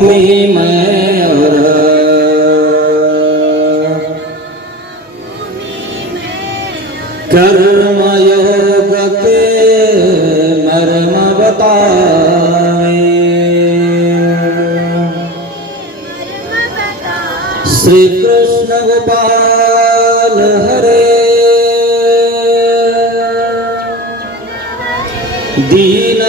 मी मैं कर्म योग के मर्म बताए श्री कृष्ण गोपाल हरे। दीन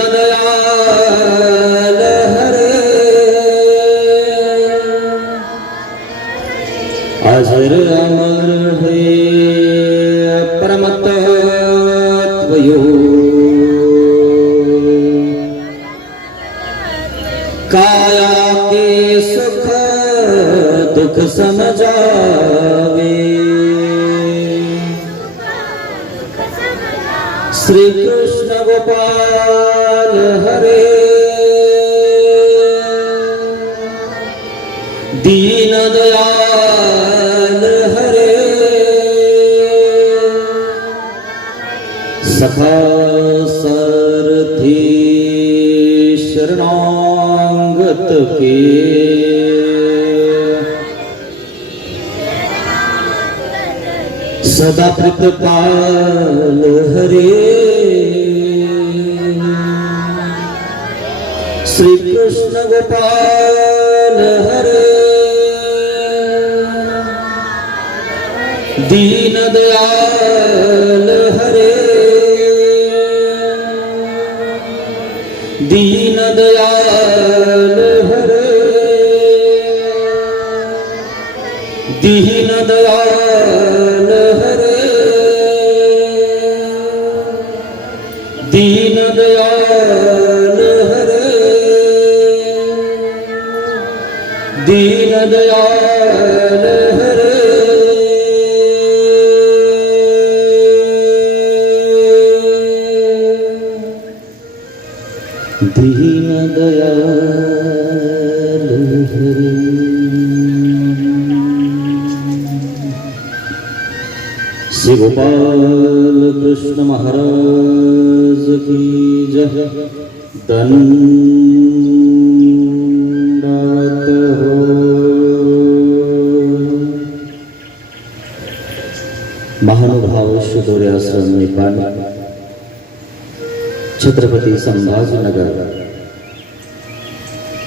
माया के सुख दुख समझावे श्री कृष्ण गोपाल हरे। दीन दयाल हरे। सखा सारथी शरणागत के सदा प्रतिपाल हरे श्री कृष्ण गोपाल हरे दीन श्री गोपाल कृष्ण महाराज की जय। दंडवत हो। महानुभाव शिदोर्यासन निपाण छत्रपती संभाजीनगर।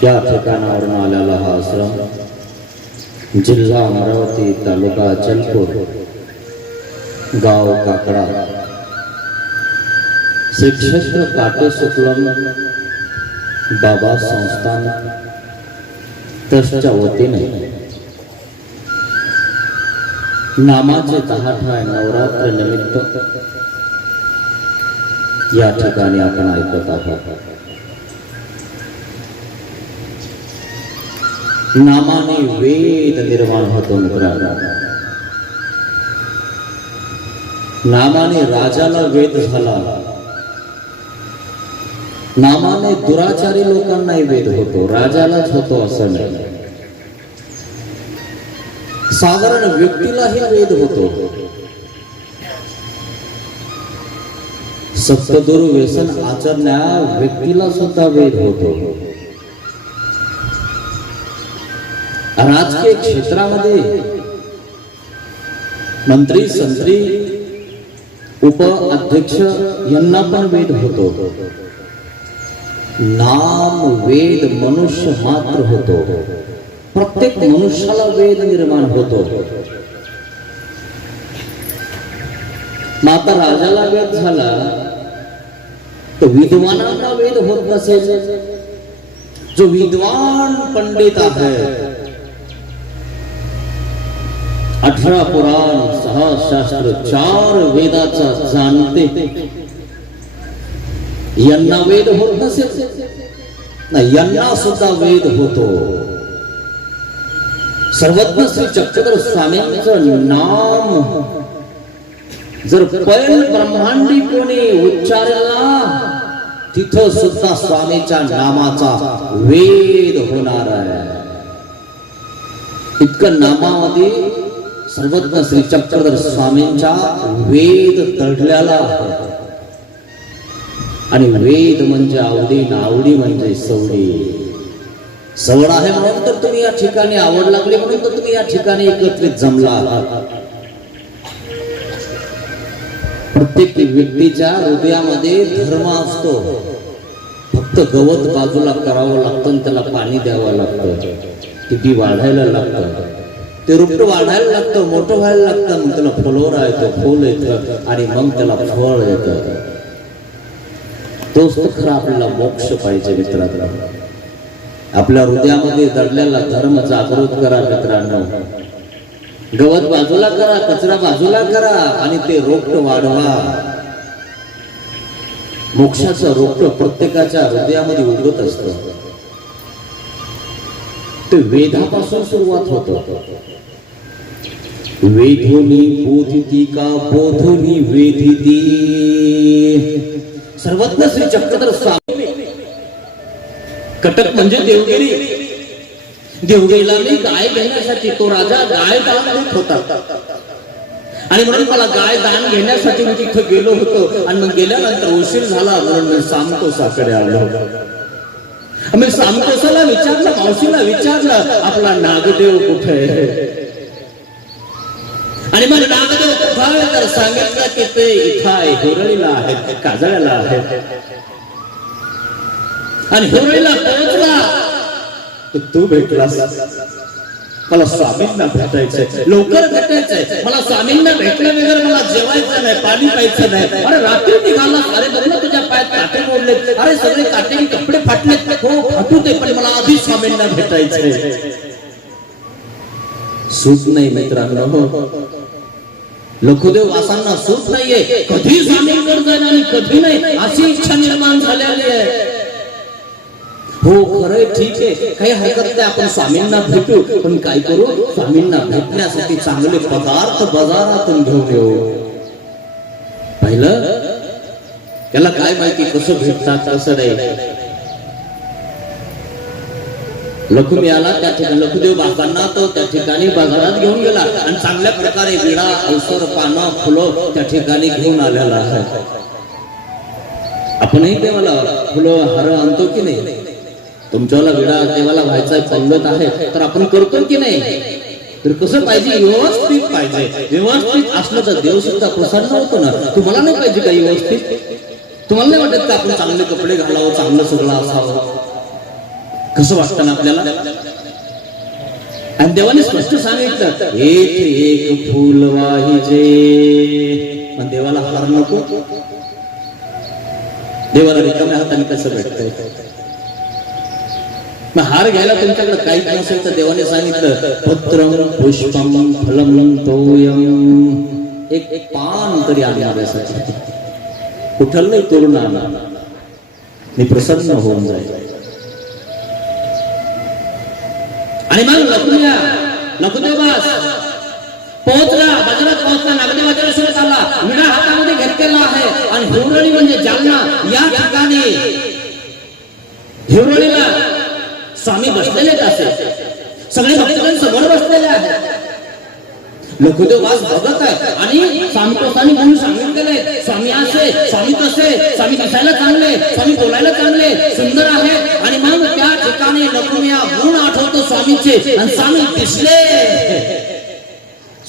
या ठिकाणावरून आलेला हा आश्रम जिल्हा अमरावती तालुका अचलपूर गाव काकडा. शिक्षक काटे शुक्लम बाबा संस्थान ट्रस्टच्या वतीने नामाचे दहाठाय नवरात्र निमित्त. या ठिकाणी आपण ऐकत आहोत. नामाने वेद निर्माण होतो मित्रांनो. नामाने राजाला वेद झाला. नामाने दुराचारी लोकांनाही वेद होतो राजालाच होतो असं नाही. साधारण व्यक्तीलाही वेद होतो. सप्तदुर व्यसन आचरण्या व्यक्तीला सुद्धा वेद होतो. राजकीय क्षेत्रामध्ये मंत्री संत्री उप अध्यक्ष वेद होतो. नाम वेद मनुष्य मात्र होतो. प्रत्येक मनुष्याला वेद निर्माण होतो. माता राजाला वेद झाला, तर विद्वानांना वेद होत नसेल. जो विद्वान पंडित आहे अठरा पुराण सहा शास्त्र चार वेदाचा जाणते. यांना वेद होत नसेल. नाही यांना सुद्धा वेद होतो. सर्वज्ञ श्री चक्रधर स्वामींचं नाम जर पैल ब्रह्मांडी कोणी उच्चारला तिथं सुद्धा स्वामीच्या नामाचा वेद होणार आहे. इतकं नामामध्ये सर्वज्ञ श्री चक्रधर स्वामींचा वेद तडल्याला आणि वेद म्हणजे आवडी ना आवडी म्हणजे सवडी. सवड आहे म्हणून तर तुम्ही या ठिकाणी आवड लागली म्हणून तर तुम्ही या ठिकाणी एकत्रित जमला आहात. प्रत्येक व्यक्तीच्या हृदयामध्ये धर्म असतो. फक्त गवत बाजूला करावं लागतं आणि त्याला पाणी द्यावं लागतं. किती वाढायला लागतं. ते रोपट वाढायला लागतं मोठं व्हायला लागतं मग त्याला फुलोरा येतं फुल येतं आणि मग त्याला फळ येतं. तोच खरा आपल्याला मोक्ष पाहिजे मित्रांनो. आपल्या हृदयामध्ये दडलेला धर्म जागृत करा मित्रांनो. गवत बाजूला करा कचरा बाजूला करा आणि ते रोपट वाढवा. मोक्षाचं रोपट प्रत्येकाच्या हृदयामध्ये उगवत असत. ते वेदापासून सुरुवात होत. वेधोनी बोधिती का बोधोनी वेधिती। सर्वज्ञ श्री चक्रधर स्वामी। कटक म्हणजे देवगिरी। देवगिरीला मी गाय घेण्यासाठी तो राजा गाय दान देत होता. आणि म्हणून मला गाय दान घेण्यासाठी मी तिथं गेलो होतो. आणि मग गेल्यानंतर उशीर झाला म्हणून मी सामकोसाकडे आलो मी सामकोसाला विचारलं मावशीला विचारलं आपला नागदेव कुठे आहे? आणि मग नागदेव कुठं तर सांगितलं की ते इथं आहे हिरळीला आहे काजळ्याला आहे आणि हिरळीला पोहोचला. तू भेटलास. मला स्वामींना भेटायचंय. लवकर भेटायचंय. मला स्वामींना भेटलं वगैरे मला जेवायचं नाही पाणी प्यायचं नाही. अरे रात्री निघाला अरे बघ तुझ्या पायात काटे मोडले. अरे सगळे काटे कपडे फाटले हो फाटू ते पण मला आधी स्वामींना भेटायचंय. सुख नाही मित्रांनो. लखुदेव वासांना सुख नाहीये. कधी स्वामींकडे जाईल आणि कधी नाही? अशी इच्छा निर्माण झालेली आहे. हो खरंय ठीक आहे. काही हरकत नाही आपण स्वामींना भेटू. पण काय करू? स्वामींना भेटण्यासाठी चांगले पदार्थ बाजारातून घेऊन येऊ. पाहिलं? त्याला काय माहिती कसं भेटतात कसं नाही? लखुमी आला त्या ठिकाणी लखुदेव बाबांना तो त्या ठिकाणी बाजारात घेऊन गेला. आणि चांगल्या प्रकारे विडा अवसर पानं फुलं त्या ठिकाणी घेऊन आलेला आहे. आपणही देवाला फुलं हर आणतो की नाही? तुमच्याला विडा देवाला व्हायचा पल्लत आहे तर आपण करतो की नाही? तर कसं पाहिजे? व्यवस्थित पाहिजे. व्यवस्थित असलं तर देव सुद्धा प्रसन्न होतो ना. तुम्हाला नाही पाहिजे का व्यवस्थित? तुम्हाला नाही वाटत का आपण चांगले कपडे घालावं चांगलं सगळं असावं? कसं वाटतं ना आपल्याला? आणि देवाने स्पष्ट सांगितलं एक एक फुल वाहिजे. पण देवाला हार नको. देवाला रिकाम्या हाताने कसं भेटतंय? मग हार घ्यायला तुमच्याकडे काहीच नसेल तर देवाने सांगितलं पत्रम पुष्पम फलम तोयम एक एक पान तरी आणण्यासाठी कुठल नाही तोरण आणा. मी प्रसन्न होऊन जाईल आणि मग लखुया लखुदेवास पोहोचला बाजारात पोहोचला नागरी बाजारात सुरत आला विडा हातामध्ये घेतलेला आहे. आणि हिवरळी म्हणजे जालना या ठिकाणी. हिवरळीला स्वामी बसलेले असे सगळे भक्तजण समोर बसलेले आहेत. लघुदेव वास बघत आहे आणि स्वामी कोसानी म्हणून सांगितलेले स्वामी असे स्वामी तसे स्वामी दिसायला चांगले स्वामी बोलायला चांगले सुंदर आहे आणि मग त्या ठिकाणी लघुमिया गुण आठवतो स्वामीचे. आणि स्वामी दिसले.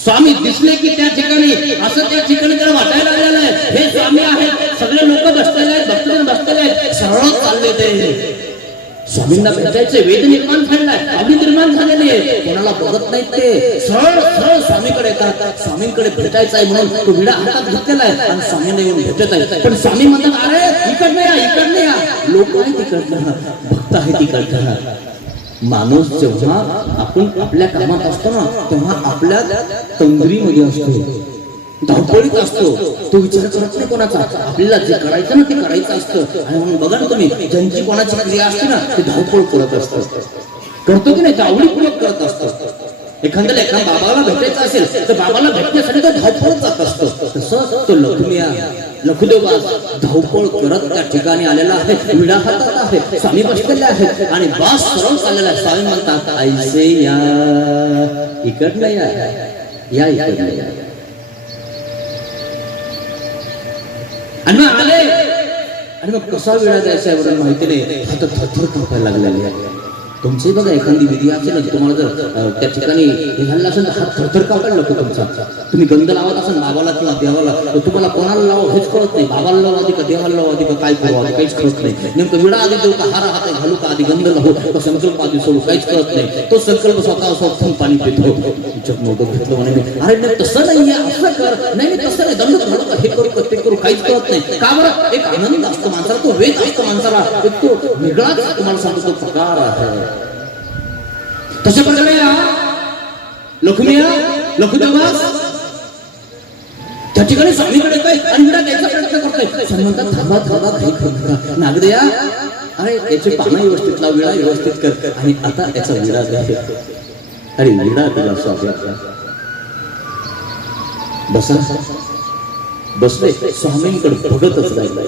स्वामी दिसले की त्या ठिकाणी असं त्या ठिकाणी त्याला वाटायला लागलेलं आहे. हे स्वामी आहेत. सगळे लोक बसलेले आहेत भक्तजन बसलेले आहेत. सरळ चालले ते. स्वामींना भेटायचे वेद निर्माण झालेला आहे स्वामी निर्माण झालेली आहे कोणाला बघत नाही ते. सरळ सरळ स्वामीकडे येतात. स्वामींकडे भेटायचं आहे म्हणून तो विडा हातात घेतलेला आहे आणि स्वामींना येऊन भेटत आहे पण स्वामी म्हणतात अरे इकडनं या इकडनं या. लोक आहे तिकडनं भक्त आहे तिकडनं माणूस जेव्हा आपण आपल्या कामात असतो ना तेव्हा आपल्या तंद्रीमध्ये असतो. धावपळीत असतो. तो विचार करत नाही कोणाचा. आपल्याला जे करायचं ना ते करायचं असतं. आणि म्हणून बघा ना तुम्ही ज्यांची कोणाची क्रिया असते ना ते धावपळ करत असत करतो की नाही? ते आवडीपूर्वक करत असतो एखाद्याला एखाद्या बाबाला भेटायचं असेल तर बाबाला भेटण्यासाठी तो धावपळ जात असतो. तसं तो लखुमिया लखुदेवा धावपळ करत त्या ठिकाणी आलेला आहे. विडा हातात आहे. स्वामी बसलेले आहेत. आणि बास सरळ चाललेला आहे. स्वामी म्हणतात ऐसे या इकडनं या या इकडनं या. आणि मग आले आणि मग कसा वेळा द्यायचा एवढं माहिती नाही आता थरथर कापायला लागलेली आहे तुमची बघा एखादी विधी असेल ना तुम्हाला जर त्या ठिकाणी हे झालं असेल तर हात थरथर कापायला नको तुमचा? तुम्ही गंध लावत असाल बाबाला किंवा देवाला तर तुम्हाला कोणाला लावा हेच कळत नाही. बाबाला लावा आधी का देवाला लावा आधी का काय करू आधी? काहीच कळत नाही. नेमकं विडा आधी देऊ का हार हात घालू का आधी गंध लावू? का संकल्प आधी सोडू? काहीच कळत नाही. तो संकल्प स्वतः स्वतः पाणी पितो तुमच्यात मोठं घेतलं म्हणे मी. अरे नाही तसं नाही असं कर. नाही तसं नाही. दंड घालू का हे करू का ते करू? काहीच कळत नाही. का बरं? एक आनंद असतो माणसाला. तो वेग असतो माणसाला. तो वेगळाच तुम्हाला सांगतो तो प्रकार आहे. तशा प्रकारे या लक्ष्मीया लखुदेवास त्या ठिकाणी स्वामीकडे येतोय आणि विडा द्यायचा प्रयत्न करतोय. स्वामी थांबा थांबा काही करू नागदया अरे याची पानं व्यवस्थित लाव विडा व्यवस्थित कर. आणि आता याचा विडा द्या. अरे विडा दिला स्वामी बसा. बसले. स्वामींकडे बघतच राहिलाय.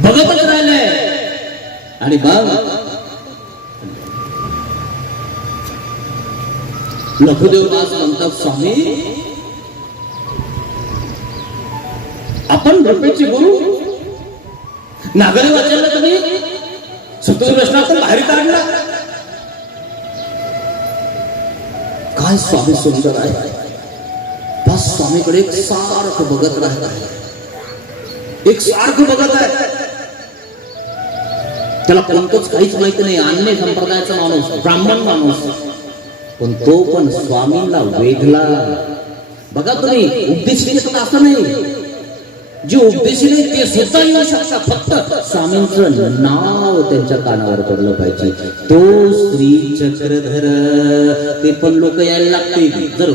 बघतच राहिलंय. आणि मग लखुदेव दास म्हणतात स्वामी आपण रुपयाची गुरु नागरी वाचनला तुम्ही सतुर प्रश्नातून बाहेर काढला. काय स्वामी सुंदर आहे? त्या स्वामीकडे एक सारख बघत राहत आहे. एक सारख बघत आहे. त्याला कोणतंच काहीच माहिती नाही. अन्य संप्रदायाचा माणूस ब्राह्मण माणूस. पण तो पण स्वामींना वेधला. बघा तुम्ही उपदेश असं नाही. जे उपदेशिले ते स्वतः येऊ शकता फक्त स्वामींचं नाव त्यांच्या कानावर पडलं पाहिजे. तो श्री चक्रधर ते पण लोक यायला लागतील. जर